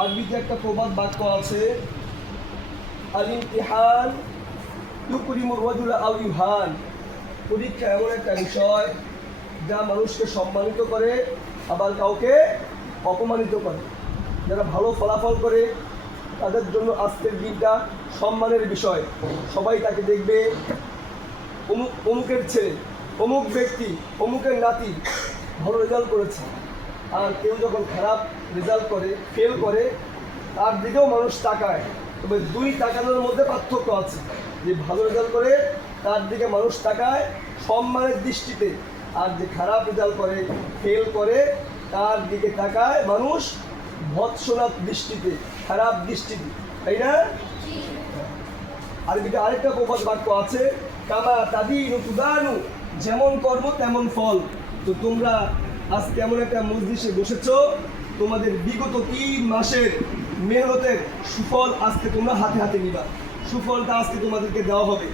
আরবিতে একটা প্রবাদ বাক্য আছে আল ইমতিহান পরীক্ষা এমন একটা বিষয় যা মানুষকে সম্মানিত করে, আবার কাউকে অপমানিত করে। যারা ভালো ফলাফল করে, তাদের জন্য আজকের দিনটা সম্মানের বিষয়। সবাই তাকে দেখবে। অমুক অমুকের ছেলে, অমুক ব্যক্তি, অমুকের নাতি ভালো রেজাল্ট করেছে। আর কেউ যখন খারাপ রেজাল্ট করে ফেল করে, তার দিকেও মানুষ তাকায়। তবে দুই তাকানোর মধ্যে পার্থক্য আছে। যে ভালো রেজাল্ট করে, তার দিকে মানুষ তাকায় সম্মানের দৃষ্টিতে। আর যে খারাপ রেজাল্ট করে ফেল করে, তার দিকে তাকায় মানুষ ভৎসনার দৃষ্টিতে, খারাপ দৃষ্টিতে। তাই না? আরবিতে আরেকটা প্রবাদ বাক্য আছে, কামা তাদি তুদানু, যেমন কর্ম তেমন ফল। তো তোমরা আজ কেমন একটা মজলিসে বসেছ তোমাদের বিগত তিন মাসের মেহনতের সুফল আজকে তোমরা হাতে হাতে নিবা। সুফলটা আজকে তোমাদেরকে দেওয়া হবে।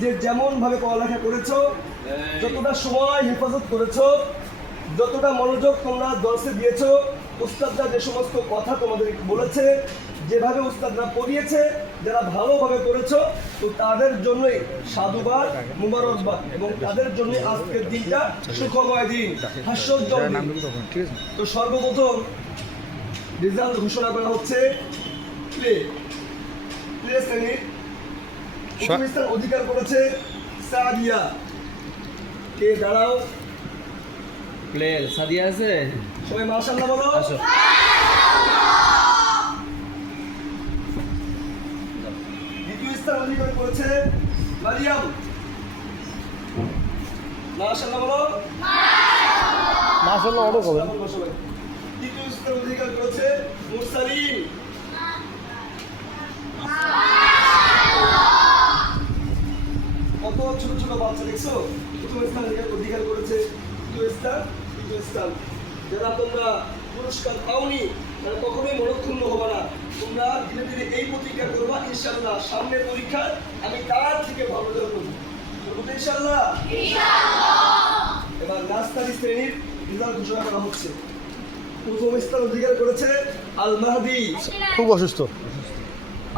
যে যেমন ভাবে পড়ালেখা করেছ যতটা সময় হেফাজত করেছ যতটা মনোযোগ তোমরা দর্শে দিয়েছ উস্তাদরা যে সমস্ত কথা তোমাদের বলেছে যেভাবে উস্তাদরা পড়িয়েছে যারা ভালোভাবে করেছ তো তাদের জন্যই সাধুবাদ মুবারকবাদ এবং তাদের জন্য আজকের দিনটা সুখময় দিন। হাস্যোজ্জ্বল দিন। তো সর্বপ্রথম রেজাল্ট ঘোষণা করা হচ্ছে প্লে প্লে শ্রেণির অধিকার করেছে সাদিয়া। কে দাঁড়াও। প্লেয়ার সাদিয়া আছে? সবাই মাশাআল্লাহ বলো। আসো। স্থান অধিকার করেছে মারিয়াম মাশাআল্লাহ বলো। মাসাল্লাহ অটো বলো সবাই। তৃতীয় অধিকার করেছে মুরসালিন। কত ছোট ছোট বাচ্চা দেখছ? প্রথম স্থান অধিকার- অধিকার করেছে দ্বিতীয় স্থান তৃতীয় স্থান। যারা তোমরা পুরস্কার পাওনি তারা কখনোই মনক্ষুণ্ণ হবে না। তোমরা ধীরে ধীরে এই প্রতিজ্ঞা করবা ইনশাল্লাহ সামনের পরীক্ষায় আমি তার থেকে ভালো করব ইনশাল্লাহ এবার নাস্তারি শ্রেণির রেজাল্ট ঘোষণা করা হচ্ছে। প্রথম স্থান অধিকার করেছে আল মাহদি খুব অসুস্থ।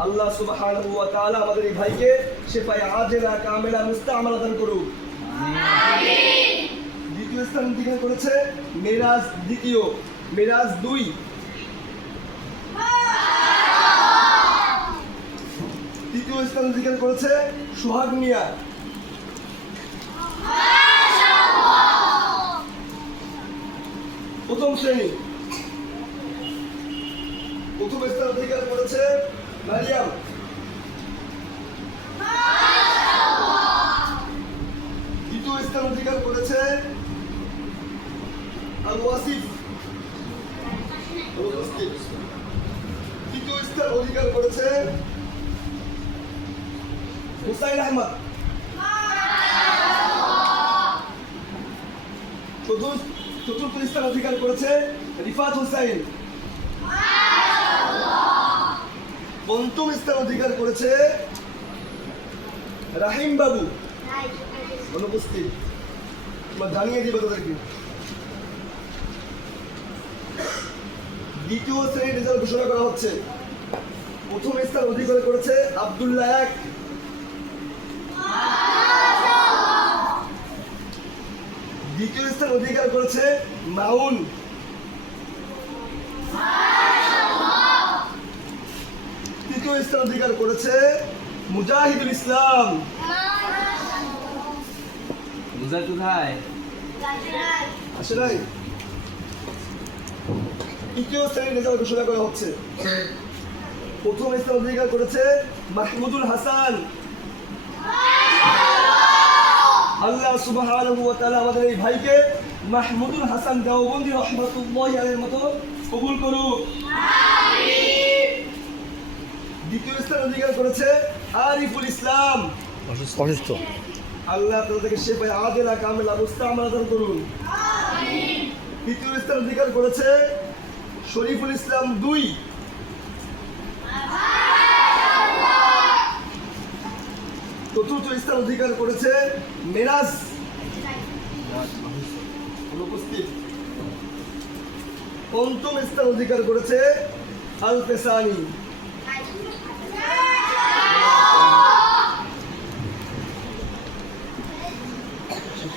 আল্লাহ সুবহানাহু ওয়া তাআলা আমাদের এই ভাইকে শেফায়ে আজেলা কামেলা মুস্তামালা দান করুক। দ্বিতীয় স্থান অধিকার করেছে মেরাজ দ্বিতীয়। মেরাজ দুই। স্থান অধিকার করেছে, সোহাগ মিয়া। প্রথম শ্রেণি। প্রথম স্থান অধিকার করেছে, মারিয়াম। দ্বিতীয় স্থান অধিকার করেছে আল ওয়াসিফ তৃতীয় স্থান অধিকার করেছে হুসাইন আহমদ। চতুর্থ স্থান অধিকার করেছে রিফাত হুসাইন। পঞ্চম স্থান অধিকার করেছে রাহিম বাবু। অনুপস্থিত। জানিয়ে দিবে তাদেরকে। দ্বিতীয় শ্রেণির রেজাল্ট ঘোষণা করা হচ্ছে। প্রথম স্থান অধিকার করেছে আব্দুল্লাহ এক। দ্বিতীয় স্থান অধিকার করেছে মাউন। তৃতীয় স্থান অধিকার করেছে মুজাহিদুল ইসলাম। বুঝা কোথায় আসে নাই তৃতীয় শ্রেণির রেজাল্ট ঘোষণা করা হচ্ছে। প্রথম স্থান অধিকার করেছে মাহমুদুল হাসান আল্লাহ সুবহানাহু ওয়া তাআলা আমাদের এই ভাইকে মাহমুদুল হাসান দেওবন্দি রহমাতুল্লাহি আলাইহির মতো কবুল করুক। দ্বিতীয় স্থান অধিকার করেছে আরিফুল ইসলাম। অসুস্থ। আল্লাহ তাদেরকে সে পায় আদেলা কামেলা মুস্তামালা দান করুন। তৃতীয় স্থান অধিকার করেছে শরীফুল ইসলাম দুই। চতুর্থ স্থান অধিকার করেছে মেরাজ। পঞ্চম স্থান অধিকার করেছে আলতেসানি